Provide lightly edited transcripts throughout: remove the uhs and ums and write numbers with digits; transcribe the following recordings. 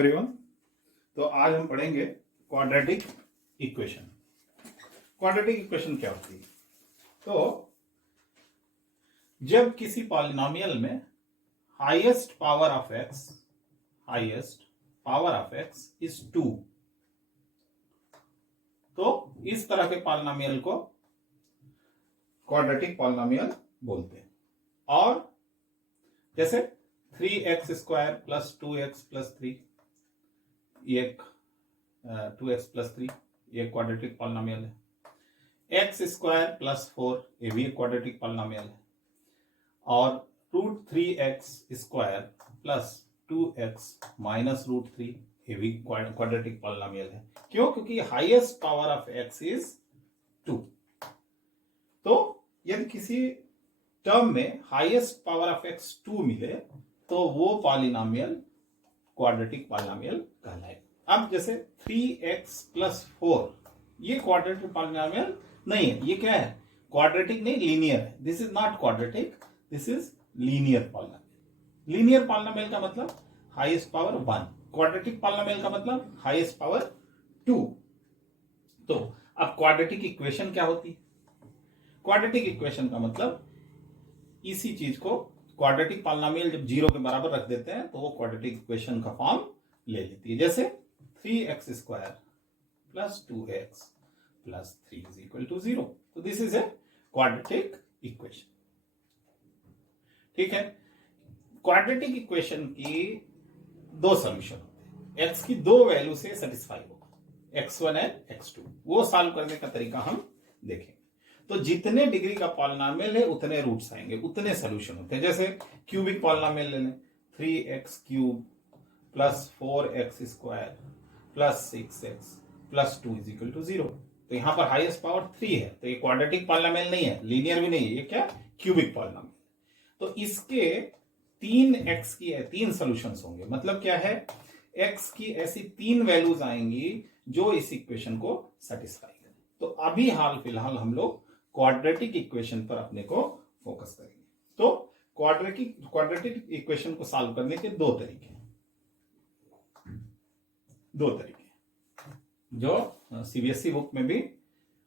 Everyone. तो आज हम पढ़ेंगे क्वाड्रेटिक इक्वेशन। क्वाड्रेटिक इक्वेशन क्या होती है? तो जब किसी पॉलिनोमियल में highest power of x is 2, तो इस तरह के पॉलिनोमियल को क्वाड्रेटिक पॉलिनोमियल बोलते हैं। और जैसे 3x square plus 2x plus 3, एक 2x प्लस 3 ये क्वाड्रेटिक पॉलिनोमियल है। x स्क्वायर प्लस 4 ये भी एक क्वाड्रेटिक पॉलिनोमियल है। और root 3x square plus 2x minus root 3 ये भी क्वाड्रेटिक पॉलिनोमियल है। क्यों? क्योंकि highest power of x is 2। तो यदि किसी टर्म में हाईएस्ट पावर ऑफ x 2 मिले तो वो पॉलिनोमियल क्वाड्रेटिक पॉलिनोमियल कहलाएगा। अब जैसे 3x प्लस 4 ये क्वाड्रेटिक पॉलिनोमियल नहीं है। ये क्या है? क्वाड्रेटिक नहीं, लीनियर है। This is not quadratic, this is linear polynomial. Linear polynomial का मतलब हाईएस्ट पावर 1, क्वाड्रेटिक पॉलिनोमियल का मतलब हाईएस्ट पावर 2। तो अब क्वाड्रेटिक इक्वेशन क्या होती है? क्वाड्रेटिक इक्वेशन का मतलब इसी चीज को क्वाड्रेटिक पॉलिनोमियल जब 0 के बराबर रख देते हैं तो वो क्वाड्रेटिक इक्वेशन का फॉर्म ले लेती है। जैसे 3x square plus 2x plus 3 is equal to 0। तो this is a quadratic equation. ठीक है। क्वाड्रेटिक इक्वेशन की दो सॉल्यूशन होते हैं। x की दो वैल्यू से सेटिस्फाई होगा, x1 एंड x2। वो सॉल्व करने का तरीका हम देखेंगे। तो जितने डिग्री का पॉलिनोमियल है उतने रूट्स आएंगे, उतने सोल्यूशन होते हैं। जैसे क्यूबिक पॉलिनोमियल ले लें, 3x cube plus 4x square plus 6x plus 2 is equal to 0। तो यहां पर हाईएस्ट पावर 3 है, तो ये क्वाड्रेटिक पॉलिनोमियल नहीं है, लीनियर भी नहीं है, ये क्या? Cubic polynomial. तो इसके 3x की 3 सोल्यूशंस होंगे। मतलब क्या है? x की ऐसी 3 वैल्यूज आएंगी जो इस इक्वेशन को सेटिस्फाई करें। तो अभी हाल फिलहाल हम लोग क्वाड्रेटिक इक्वेशन पर अपने को फोकस करेंगे। तो क्वाड्रेटिक इक्वेशन को सॉल्व करने के दो तरीके जो सीबीएसई बुक में भी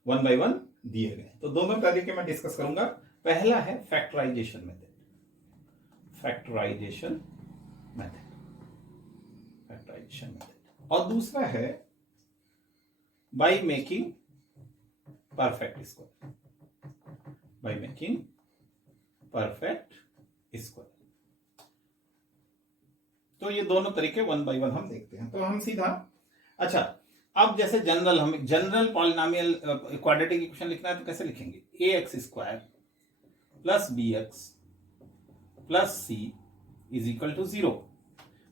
1 बाय 1 दिए गए। तो दोनों तरीके मैं डिस्कस करूंगा। पहला है फैक्टराइजेशन मेथड, और दूसरा है बाय मेकिंग परफेक्ट स्क्वायर। तो ये दोनों तरीके 1 बाय 1 हम देखते हैं। तो हम सीधा अच्छा, अब जैसे जनरल पॉलिनोमियल क्वाड्रेटिक इक्वेशन लिखना है तो कैसे लिखेंगे? ax square plus bx plus c is equal to 0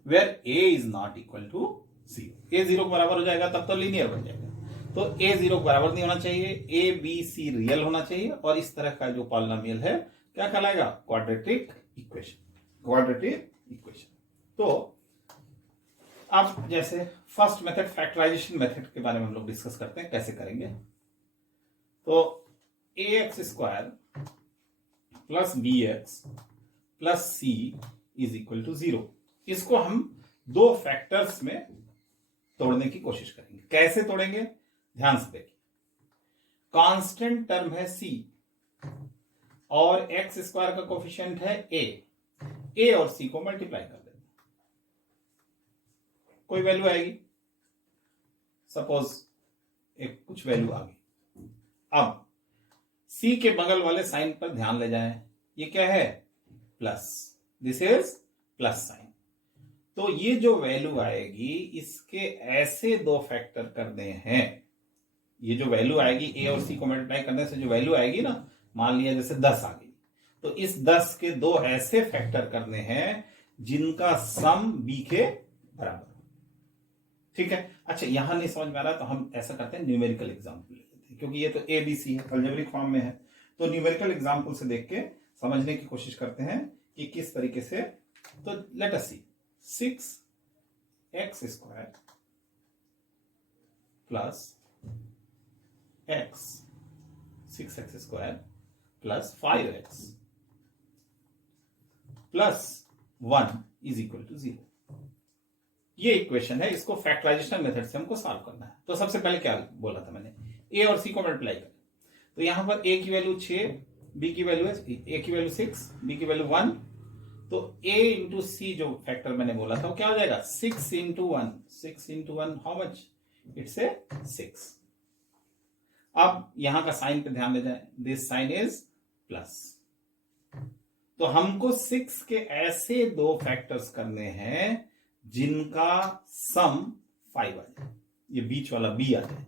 where a is not equal to 0। a 0 के बराबर हो जाएगा तब तो लीनियर बन जाएगा। तो a 0 के बराबर नहीं होना चाहिए, a b c रियल होना चाहिए, और इस तरह का जो पॉलिनोमियल है क्या कहलाएगा? Quadratic equation. तो अब जैसे फर्स्ट मेथड फैक्टराइजेशन मेथड के बारे में हम लोग डिस्कस करते हैं, कैसे करेंगे। तो ax square plus bx plus c is equal to 0, इसको हम दो फैक्टर्स में तोड़ने की कोशिश करेंगे। कैसे तोड़ेंगे? ध्यान से देखिए। कांस्टेंट टर्म है c और x स्क्वायर का कोफिशिएंट है a और c को मल्टीप्लाई कर देंगे। कोई वैल्यू आएगी, सपोज एक कुछ वैल्यू आ गई। अब c के बगल वाले साइन पर ध्यान ले जाएं। ये क्या है? Plus, this is plus sign. तो ये जो वैल्यू आएगी इसके ऐसे दो फैक्टर करने हैं। ये जो वैल्यू आएगी a और c को मल्टीप्लाई करने से जो वैल्यू आएगी ना, मान लिया जैसे 10 आ गई, तो इस 10 के दो ऐसे फैक्टर करने हैं जिनका सम b के बराबर। ठीक है। अच्छा, यहां नहीं समझ में आ रहा तो हम ऐसा करते हैं, न्यूमेरिकल एग्जांपल ले लेते हैं, क्योंकि ये तो ABC है, अलजेब्रिक फॉर्म में है। तो न्यूमेरिकल एग्जांपल से देख के समझने की कोशिश करते हैं कि किस तरीके से। तो let us see 6x square plus x 6x square plus 5x plus 1 is equal to 0। ये इक्वेशन है, इसको फैक्टराइजेशन मेथड से हमको सॉल्व करना है। तो सबसे पहले क्या बोला था मैंने, ए और सी को मल्टीप्लाई करें। तो यहां पर ए की वैल्यू 6, बी की वैल्यू ए की वैल्यू 6, बी की वैल्यू 1। तो ए इंटू सी जो फैक्टर मैंने बोला था वो क्या हो जाएगा, 6 into 1, 6 into 1 how much, it's a 6। अब यहां का साइन पे ध्यान दे जाए, दिस साइन इज प्लस। तो हमको 6 के ऐसे दो फैक्टर्स करने हैं जिनका सम 5 आ जाए, ये बीच वाला बी आ जाए,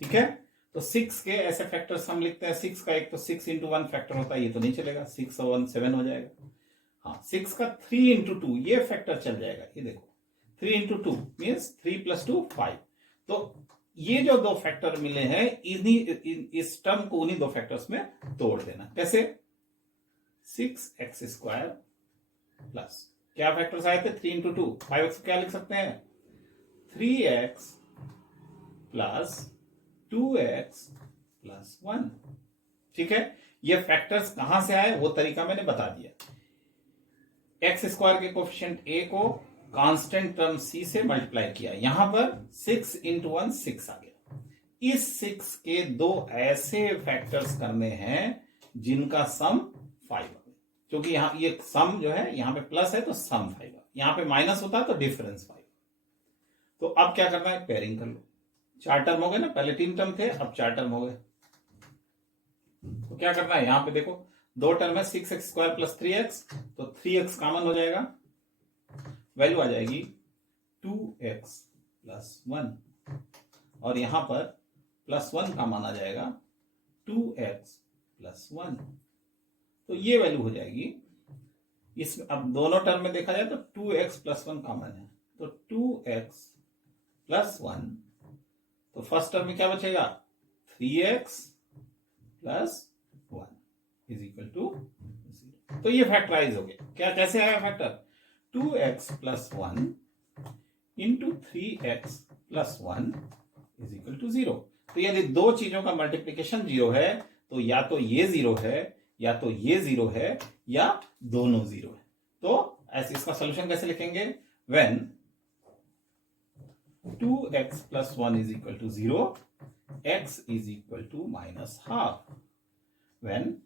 ठीक है। तो 6 के ऐसे फैक्टर्स हम लिखते हैं, 6 का एक तो 6 इंटू 1 फैक्टर होता है, ये तो नहीं चलेगा, 6 और 1 7 हो जाएगा। हाँ, 6 का 3 इंटू 2 ये फैक्टर चल जाएगा, ये देखो 3 इंटू 2 मीन्स 3 प्लस 2 5। तो ये जो दो फैक्टर मिले हैं इस टर्म को उन्हीं दो फैक्टर्स में तोड़ देना। कैसे, 6x² प्लस क्या फैक्टर्स आए थे, 3 इंटू 2 5x क्या लिख सकते हैं, 3x प्लस 2x प्लस 1, ठीक है। ये फैक्टर्स कहां से आए वो तरीका मैंने बता दिया। x² के कोफिशिएंट a को कांस्टेंट टर्म c से मल्टीप्लाई किया, यहां पर 6 इंटू 1 6 आ गया। इस 6 के दो ऐसे फैक्टर्स करने हैं जिनका सम 5 आ गया, क्योंकि यहां ये सम जो है यहां पे प्लस है तो सम 5 आ, यहां पे माइनस होता तो डिफरेंस 5। तो अब क्या करना है, पेयरिंग कर लो। 4 टर्म हो गए ना, पहले 3 टर्म थे, अब 4 टर्म हो गए। तो क्या करना है, यहां पे देखो 2 टर्म है, 6x² प्लस 3x, तो 3x कॉमन हो जाएगा, वैल्यू आ जाएगी 2x प्लस 1, और यहां पर प्लस 1 कॉमन आ जाएगा 2x प्लस 1। तो ये वैल्यू हो जाएगी, इसमें अब दोनों टर्म में देखा जाए तो 2x प्लस 1 कॉमन है, तो 2x प्लस 1, तो फर्स्ट टर्म में क्या बचेगा, 3x plus 1 is equal to 0। तो ये फैक्टराइज हो गया। क्या, कैसे आया factor, 2x plus 1 into 3x plus 1 is equal to 0। तो यदि दो चीजों का मल्टीप्लीकेशन 0 है तो या तो ये 0 है, या तो ये 0 है, या दोनों 0 है। तो ऐसे इसका सोल्यूशन कैसे लिखेंगे, when 2x plus 1 is equal to 0, x is equal to minus half. When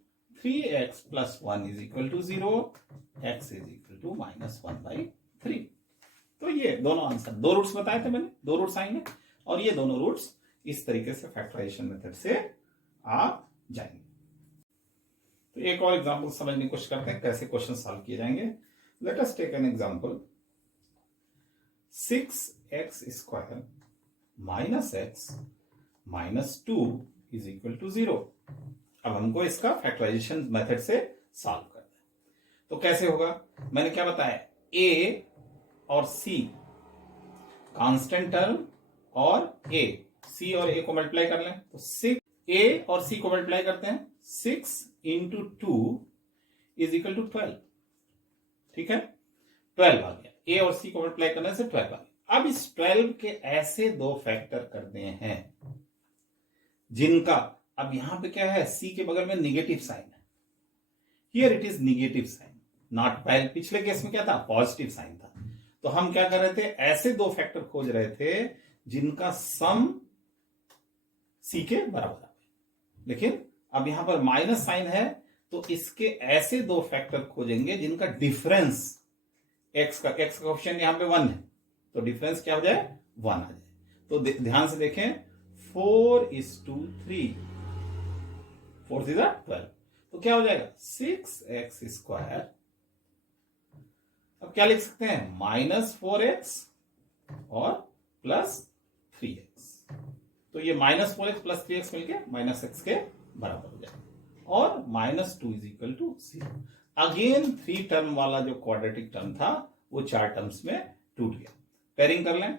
3x plus 1 is equal to 0, x is equal to minus 1/3। तो ये दोनों आंसर, दो रूट्स बताए थे मैंने, दो रूट्स आएंगे, और ये दोनों रूट्स इस तरीके से फैक्टराइजेशन मेथड से आ जाएंगे। तो एक और एग्जांपल समझने की कोशिश करते हैं कैसे क्वेश्चन सॉल्व किए जाएंगे। Let us take an example, 6x² minus x minus 2 is equal to 0। अब हमको इसका फैक्टराइजेशन मेथड से सॉल्व करना है। तो कैसे होगा, मैंने क्या बताया, a और c कांस्टेंट टर्म, और a, c और a को मल्टीप्लाई कर लें तो 6, a और c को मल्टीप्लाई करते हैं, 6 इंटू 2 इज इक्वल टू 12, ठीक है, 12 आ गया। a और c को मल्टीप्लाई करने से 12 आ गया। अब इस 12 के ऐसे दो फैक्टर करने हैं जिनका, अब यहां पे क्या है, c के बगल में निगेटिव साइन है, here it is negative sign, not, पहले पिछले केस में क्या था, पॉजिटिव साइन था। तो हम क्या कर रहे थे, ऐसे दो फैक्टर खोज रहे थे जिनका सम c के बराबर है। लेकिन अब यहां पर माइनस साइन है, तो इसके ऐसे दो फैक्टर खोजेंगे जिनका डिफरेंस x का कोएफिशिएंट यहां पे 1 है, तो डिफरेंस क्या हो जाए, 1 आ जाए। तो ध्यान से देखें, 4:3, 4 से 12, तो क्या हो जाएगा, 6x²। अब क्या लिख सकते हैं, माइनस 4x और प्लस 3x। तो ये माइनस 4x प्लस 3x मिलके माइनस x के बराबर हो जाएगा, और minus 2 is equal to 0। Again 3 term वाला जो क्वाड्रेटिक टर्म था वो 4 टर्म्स में टूट गया। पेयरिंग कर लें,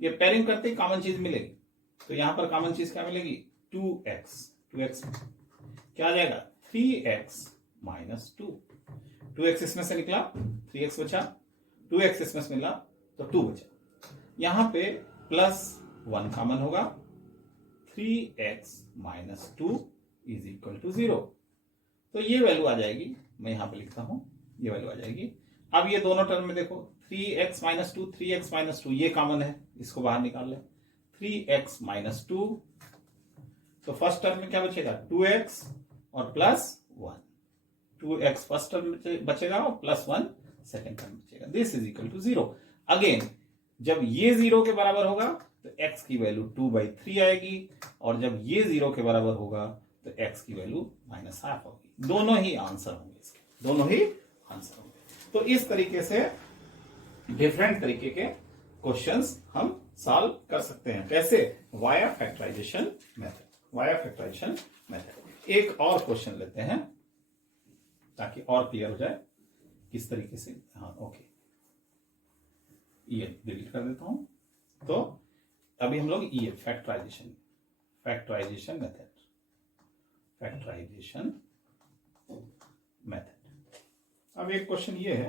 ये पेयरिंग करते ही कॉमन चीज मिलेगी, तो यहां पर कॉमन चीज क्या मिलेगी, 2x क्या आ जाएगा, 3x माइनस 2, 2x इसमें से निकला, 3x बचा, 2x इसमें से मिला तो 2 बचा। यहां पे प्लस 1 कॉमन होगा, 3x minus 2 is equal to 0। तो ये वैल्यू आ जाएगी, मैं यहां पे लिखता हूं, ये वैल्यू आ जाएगी अब ये दोनों टर्म में देखो 3x minus two, 3x minus two ये कॉमन है, इसको बाहर निकाल ले 3x माइनस टू, तो फर्स्ट टर्म में क्या बचेगा 2x और प्लस 1, 2x फर्स्ट टर्म में बचेगा और प्लस 1 सेकेंड टर्म बचेगा। This is equal to 0। Again जब ये 0 के बराबर होगा तो x की वैल्यू 2/3 आएगी, और जब ये 0 के बराबर होगा तो x की वैल्यू -½ होगी। दोनों ही आंसर होंगे इसके, दोनों ही आंसर होंगे। तो इस तरीके से डिफरेंट तरीके के क्वेश्चंस हम सॉल्व कर सकते हैं। कैसे? Via factorization method, via factorization method. एक और क्वेश्चन लेते हैं ताकि और क्लियर हो जाए किस तरीके से। हाँ ओके, ये डिलीट कर देता हूं। तो अभी हम लोग ये फैक्टराइजेशन मेथड, फैक्टराइजेशन मेथड। अब एक क्वेश्चन ये है,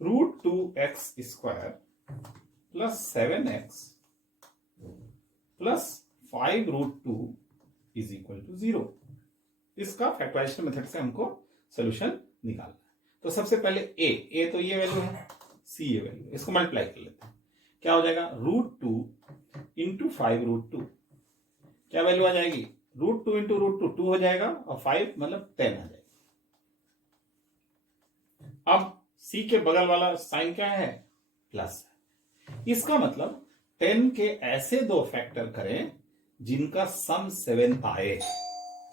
√2x² plus 7x plus 5√2 is equal to 0। इसका फैक्टराइजेशन मेथड से हमको सोल्यूशन निकालना है। तो सबसे पहले ए तो ये वैल्यू है, सी ये वैल्यू, इसको मल्टीप्लाई कर लेते हैं। क्या हो जाएगा? √2 इंटू 5√2, क्या वैल्यू आ जाएगी? √2 इंटू √2 2 हो जाएगा, और 5 मतलब 10 आ जाएगा। अब सी के बगल वाला साइन क्या है? प्लस है। इसका मतलब 10 के ऐसे दो फैक्टर करें जिनका सम 7 आए,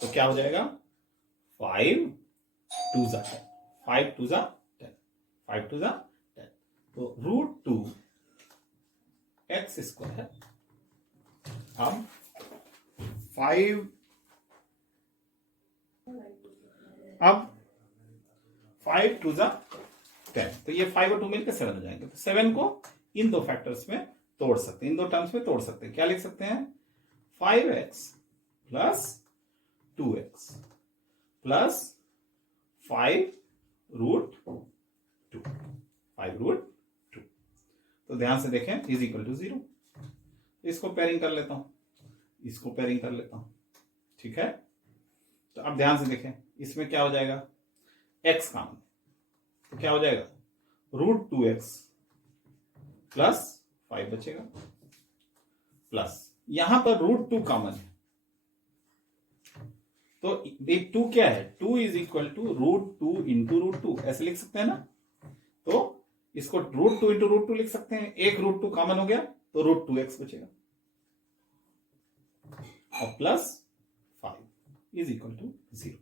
तो क्या हो जाएगा? 5 2 जा 10, 5 2 जा 10, 5 2 जा 10। तो √2 x², अब 5 2 जा 10, तो ये 5 और 2 मिलकर 7 हो जाएंगे। तो 7 को इन दो फैक्टर्स में तोड़ सकते हैं, इन दो टर्म्स में तोड़ सकते हैं। क्या लिख सकते हैं? 5x plus 2x plus 5√2, 5√2। तो ध्यान से देखें, इज इक्वल टू 0। इसको पेयरिंग कर लेता हूं, इसको पेयरिंग कर लेता हूं, ठीक है। तो अब ध्यान से देखें, इसमें क्या हो जाएगा? x कॉमन, तो क्या हो जाएगा? √2x प्लस 5 बचेगा, प्लस यहां पर √2 कॉमन है, तो 2 क्या है? 2 इज इक्वल टू √2 इंटू √2, ऐसे लिख सकते हैं ना। तो इसको √2 इंटू √2 लिख सकते हैं। एक √2 कॉमन हो गया तो √2x बचेगा, और प्लस 5 इज इक्वल टू 0।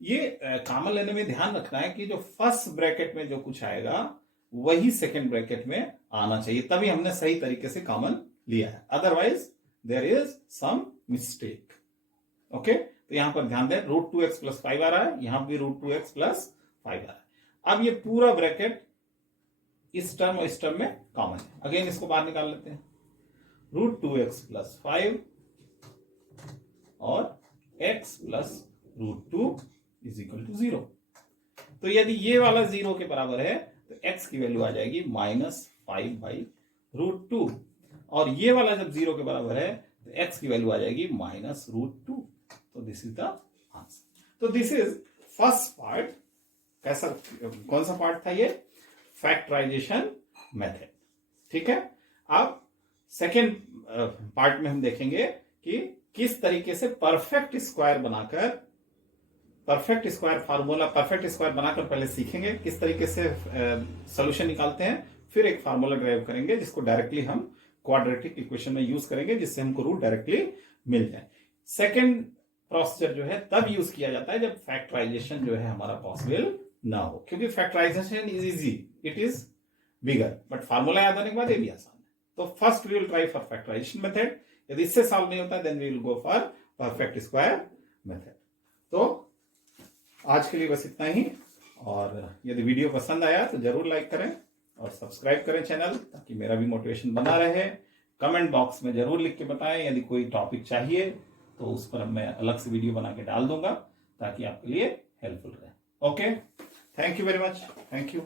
ये कॉमन लेने में ध्यान रखना है कि जो फर्स्ट ब्रैकेट में जो कुछ आएगा वही सेकंड ब्रैकेट में आना चाहिए, तभी हमने सही तरीके से कॉमन लिया है, otherwise there is some mistake. Okay, तो यहां पर ध्यान दें, √2x प्लस 5 आ रहा है, यहां भी √2x प्लस 5 आ रहा है। अब ये पूरा ब्रैकेट इस टर्म और इस टर्म में कॉमन है। अगेन इसको बाहर निकाल लेते हैं, √2x प्लस 5 और x plus √2 is equal to 0। तो यदि ये वाला 0 के बराबर है तो x की वैल्यू आ जाएगी -5/√2, और ये वाला जब 0 के बराबर है तो x की वैल्यू आ जाएगी -√2। तो दिस इज द आंसर। तो दिस इज फर्स्ट पार्ट। कैसा, कौन सा पार्ट था ये? फैक्टराइजेशन मेथड, ठीक है। अब सेकेंड पार्ट में हम देखेंगे कि किस तरीके से परफेक्ट स्क्वायर बनाकर, perfect square formula, perfect square बनाकर पहले सीखेंगे किस तरीके से सॉल्यूशन निकालते हैं, फिर एक फार्मूला ड्राइव करेंगे जिसको डायरेक्टली हम क्वाड्रेटिक इक्वेशन में यूज करेंगे, जिससे हमको रूट डायरेक्टली मिल जाए। सेकेंड प्रोसीजर जो है तब यूज किया जाता है जब फैक्टराइजेशन जो है हमारा पॉसिबल ना हो, क्योंकि factorisation is easy, it is bigger, but formula याद आने के बाद ये भी आसान है। तो first we will try for factorisation method, यदि इससे सॉल्व नहीं होता then we will go for perfect square method. तो आज के लिए बस इतना ही, और यदि वीडियो पसंद आया तो जरूर लाइक करें और सब्सक्राइब करें चैनल, ताकि मेरा भी मोटिवेशन बना रहे। कमेंट बॉक्स में जरूर लिख के बताएं, यदि कोई टॉपिक चाहिए तो उस पर मैं अलग से वीडियो बना के डाल दूंगा ताकि आपके लिए हेल्पफुल रहे। Okay, thank you very much, thank you.